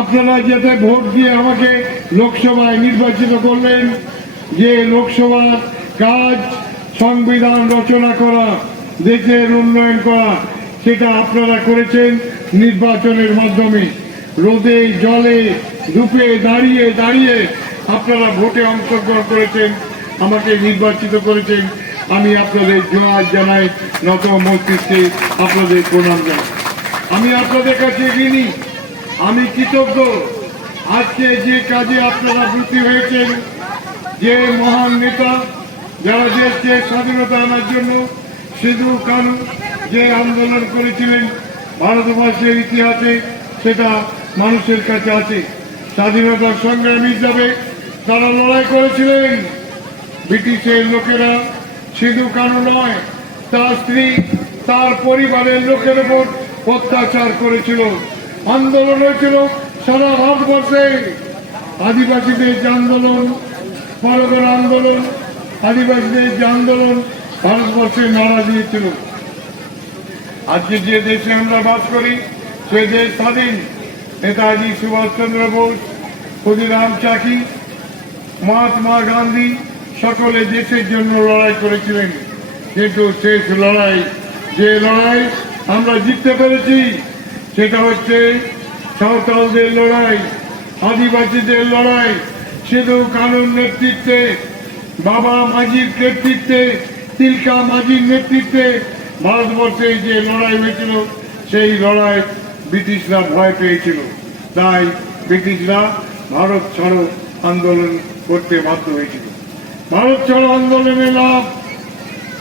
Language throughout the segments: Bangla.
আপনারা যেতে ভোট দিয়ে আমাকে লোকসভায় নির্বাচিত করলেন, যে লোকসভার কাজ, সংবিধান রচনা করা, দেশের উন্নয়ন করা, সেটা আপনারা করেছেন নির্বাচনের মাধ্যমে। রোদে, জলে, ধূপে দাঁড়িয়ে দাঁড়িয়ে আপনারা ভোটে অংশগ্রহণ করেছেন, আমাকে নির্বাচিত করেছেন। আমি আপনাদের জোয়ার জানাই, নত মস্তিষ্কে আপনাদের প্রণাম জানাই। আমি আপনাদের কাছে ঋণী আমি কৃতজ্ঞ। আজকে যে কাজে আপনারা ব্রতী হয়েছেন, যে মহান নেতা, যারা দেশকে স্বাধীনতা আনার জন্য সিধু কানু যে আন্দোলন করেছিলেন, ভারতবর্ষের ইতিহাসে সেটা মানুষের কাছে আছে। স্বাধীনতার সংগ্রামী হিসাবে তারা লড়াই করেছিলেন। ব্রিটিশের লোকেরা সিধু কানু নয়, তার স্ত্রী, তার পরিবারের লোকের উপর অত্যাচার করেছিল, আন্দোলন হয়েছিল সারা ভারতবর্ষে। আদিবাসীদের যে আন্দোলন পরগনা আন্দোলন, আদিবাসীদের যে আন্দোলন ভারতবর্ষে নাড়া দিয়েছিল। আজকে যে দেশে আমরা বাস করি, সে দেশ স্বাধীন। নেতাজি সুভাষচন্দ্র বোস, ক্ষুদিরাম চাকি, মহাত্মা গান্ধী সকলে দেশের জন্য লড়াই করেছিলেন। কিন্তু শেষ লড়াই, যে লড়াই আমরা জিততে পেরেছি। সেটা হচ্ছে সাঁওতালদের লড়াই, আদিবাসীদের লড়াই, সিধু কানুর নেতৃত্বে, বাবা মাঝির নেতৃত্বে, তিলকা মাঝির নেতৃত্বে ভারতবর্ষে যে লড়াই হয়েছিল, সেই লড়াই ব্রিটিশরা ভয় পেয়েছিল। তাই ব্রিটিশরা ভারত ছাড়ো আন্দোলন করতে বাধ্য হয়েছিল। ভারত ছাড়ো আন্দোলনের লাভ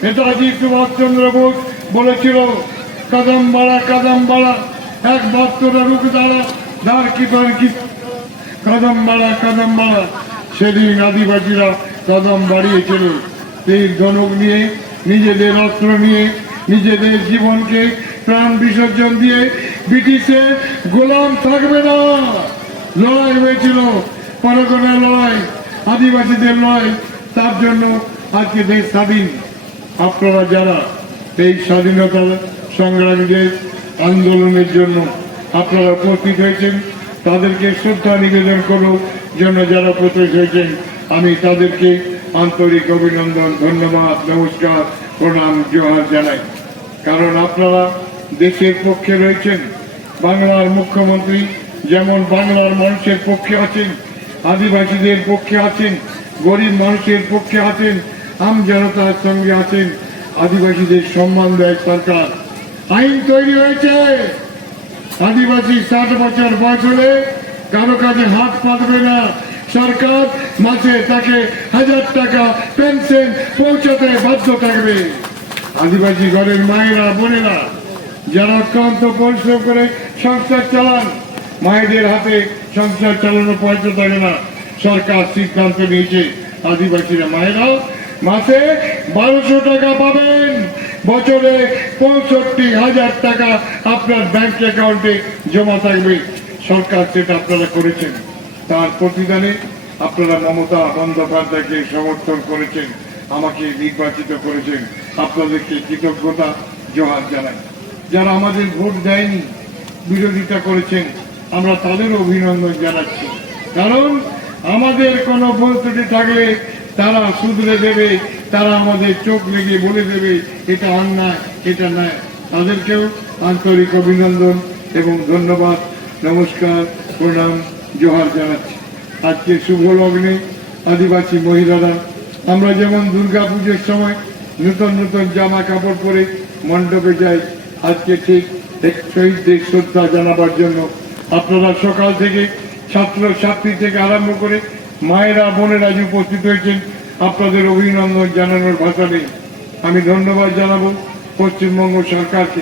নেতাজি সুভাষচন্দ্র বোস বলেছিল কদম বাড়া কদম বাড়া এক বাস্তরা রুখ দাঁড়া দাঁড় কি পার কি? কদম বাড়া কদম বাড়া সেদিন আদিবাসীরা কদম বাড়িয়েছিল। তীর ধনুক নিয়ে, নিজেদের অস্ত্র নিয়ে, নিজেদের জীবনকে প্রাণ বিসর্জন দিয়ে ব্রিটিশে গোলাম থাকবে না। লড়াই হয়েছিল পরগনা লড়াই, আদিবাসীদের লড়াই, তার জন্য আজকে দেশ স্বাধীন। আপনারা যারা এই স্বাধীনতা সংগ্রামীদের আন্দোলনের জন্য আপনারা উপস্থিত হয়েছেন, তাদেরকে শ্রদ্ধা নিবেদন করুক জন্য যারা উপস্থিত হয়েছেন, আমি তাদেরকে আন্তরিক অভিনন্দন, ধন্যবাদ, নমস্কার, প্রণাম জোহার জানাই। কারণ আপনারা দেশের পক্ষে রয়েছেন, বাংলার মুখ্যমন্ত্রী যেমন বাংলার মানুষের পক্ষে আছেন, আদিবাসীদের পক্ষে আছেন, গরিব মানুষের পক্ষে আছেন, আম জনতার সঙ্গে আছেন, আদিবাসীদের সম্মান দেয় সরকার। আইন তৈরি হয়েছে। আদিবাসী ষাট বছর বয়স হলে কারও কাছে হাত পাতবে না। সরকার মাসে তাকে হাজার টাকা পেনশন পৌঁছাতে বাধ্য থাকবে। আদিবাসী ঘরের মায়েরা, বোনেরা, যারা অত্যন্ত পরিশ্রম করে সংসার চালান, মায়েদের হাতে সংসার চালানোর পয়সা থাকে না। সরকার সিদ্ধান্ত নিয়েছে, আদিবাসীরা মায়েরা মাসে বারোশো টাকা পাবেন। বছরে পঁয়ষট্টি হাজার টাকা আপনার ব্যাংক অ্যাকাউন্টে জমা থাকবে। সরকার সেটা আপনারা করেছেন। তার প্রতিদানে আপনারা মমতা বন্দ্যোপাধ্যায়কে সমর্থন করেছেন, আমাকে নির্বাচিত করেছেন। আপনাদেরকে কৃতজ্ঞতা জোহার জানাই। যারা আমাদের ভোট দেয়নি, বিরোধিতা করেছেন, আমরা তাদের অভিনন্দন জানাচ্ছি। কারণ আমাদের কোনো ভুল থাকলে তারা শুধরে দেবে, তারা আমাদের চোখ লেগে বলে দেবে, এটা অন্যায়, এটা নয় তাদেরকেও আন্তরিক অভিনন্দন এবং ধন্যবাদ, নমস্কার, প্রণাম, জোহার জানাচ্ছি। আজকে শুভ লগ্নে আদিবাসী মহিলারা, আমরা যেমন দুর্গা পুজোর সময় নতুন নতুন জামা কাপড় পরে মণ্ডপে যাই, আজকে ঠিক এক শহীদদের শ্রদ্ধা জানাবার জন্য। আপনারা সকাল থেকে ছাত্র ছাত্রী থেকে আরম্ভ করে মায়েরা, বোনেরা যে উপস্থিত হয়েছেন, আপনাদের অভিনন্দন জানানোর ভাষা নেই। আমি ধন্যবাদ জানাব পশ্চিমবঙ্গ সরকারকে।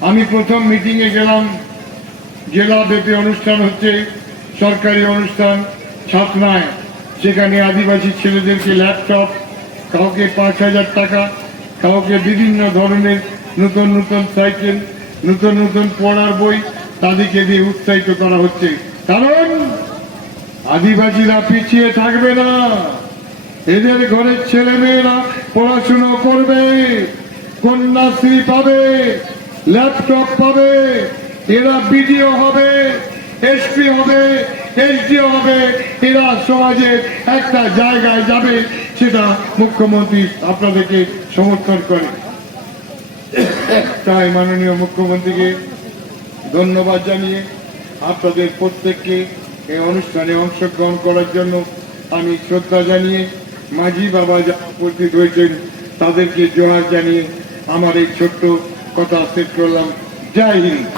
আমি প্রথম মিটিংয়ে গেলাম। জেলা ব্যাপী অনুষ্ঠান হচ্ছে, সরকারি অনুষ্ঠান ছাতনায় সেখানে আদিবাসী ছেলেদেরকে ল্যাপটপ কাউকে পাঁচ হাজার টাকা, কাউকে বিভিন্ন ধরনের নতুন নতুন সাইকেল নতুন নতুন পড়ার বই তাদেরকে দিয়ে উৎসাহিত করা হচ্ছে। কারণ আদিবাসীরা পিছিয়ে থাকবে না। এদের ঘরের ছেলে মেয়েরা পড়াশুনো করবে, কন্যাশ্রী পাবে, ল্যাপটপ পাবে, এরা বিডিও হবে, এসপি হবে, এসডিও হবে, এরা সমাজের একটা জায়গায় যাবে সেটা মুখ্যমন্ত্রী আপনাদেরকে সমর্থন করে। তাই মাননীয় মুখ্যমন্ত্রীকে ধন্যবাদ জানিয়ে আপনাদের প্রত্যেককে এই অনুষ্ঠানে অংশগ্রহণ করার জন্য আমি শ্রদ্ধা জানিয়ে মাঝি বাবা যা উপস্থিত হয়েছেন তাদেরকে জোহার জানিয়ে আমার এই ছোট্ট কথা শেষ করলাম। জয় হিন্দ।